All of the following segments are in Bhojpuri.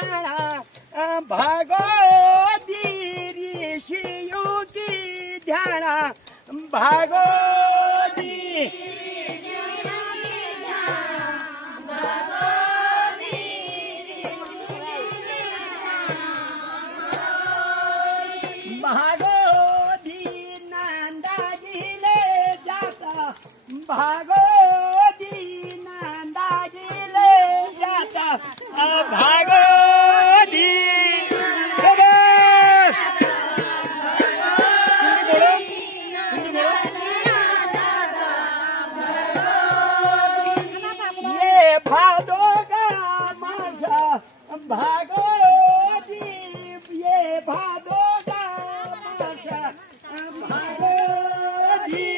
ध्यान भागवती ऋषियों की ध्यान भागवती भागवती नंदाजी ले जाता भागवती नंदाजी ले जाता भागवती ये भादो का मासा भागवती ये भादो का मासा भागवती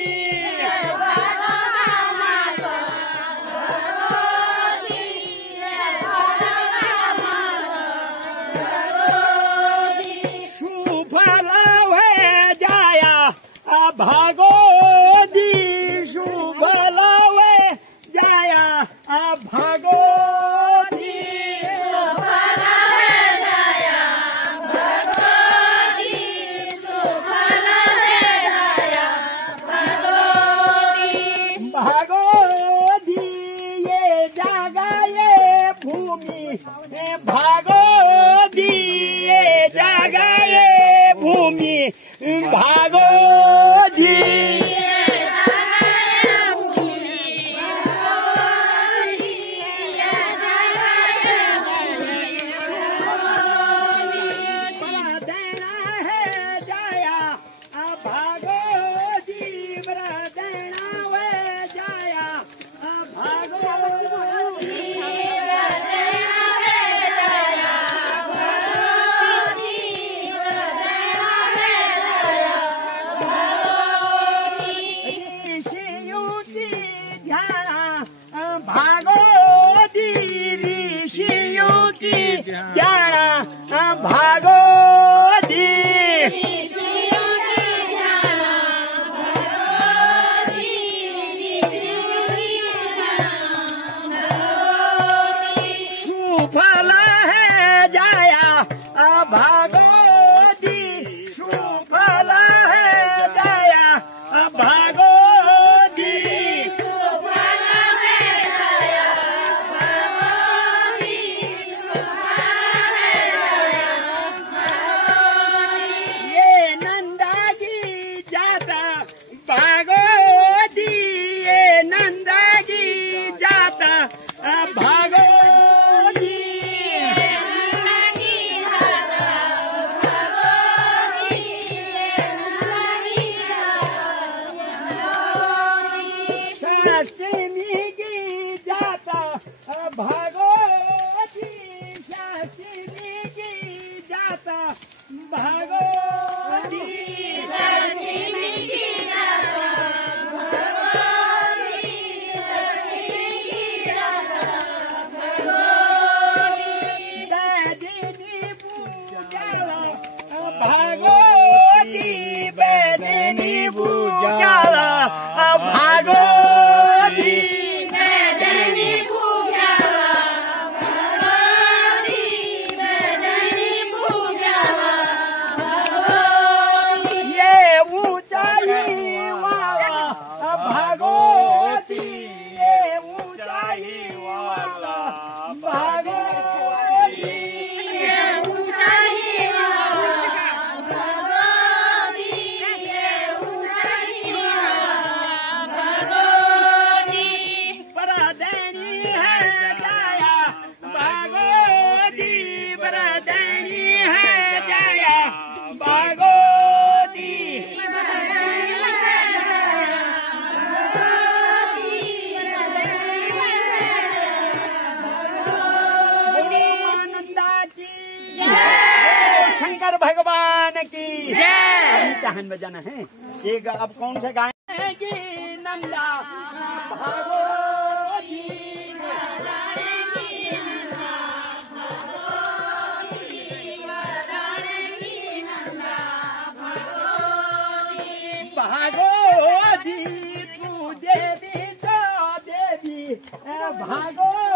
भागवती शुभ लावे जाया भागवती शुभ लावे जाया भागवती शुभ लावे जाया भागवती भागवती ये जागा ये भूमि भागवती ये जागा ये भूमि भागवती भागवती ऋषियों की ज्ञान भागवती सुफल है जाया भागवती सुफल है जाया भागवती भागवती ये नंदाजी जाता भागवती शास्त्री की जाता भागवती शास्त्री की जाता भागवती भागवती बेदनी पूजाला भागवती बेदनी पूजाला भागवती बेदनी पूजाला भागवती ये ऊंचाई वाला भागवती ये ऊंचाई वाला भागवती ये ऊंचाई भगवान की जय। जहन बजाना है एक अब कौन से गाएंगे नंदा भागवती भागवती तू देवी चा देवी भागवती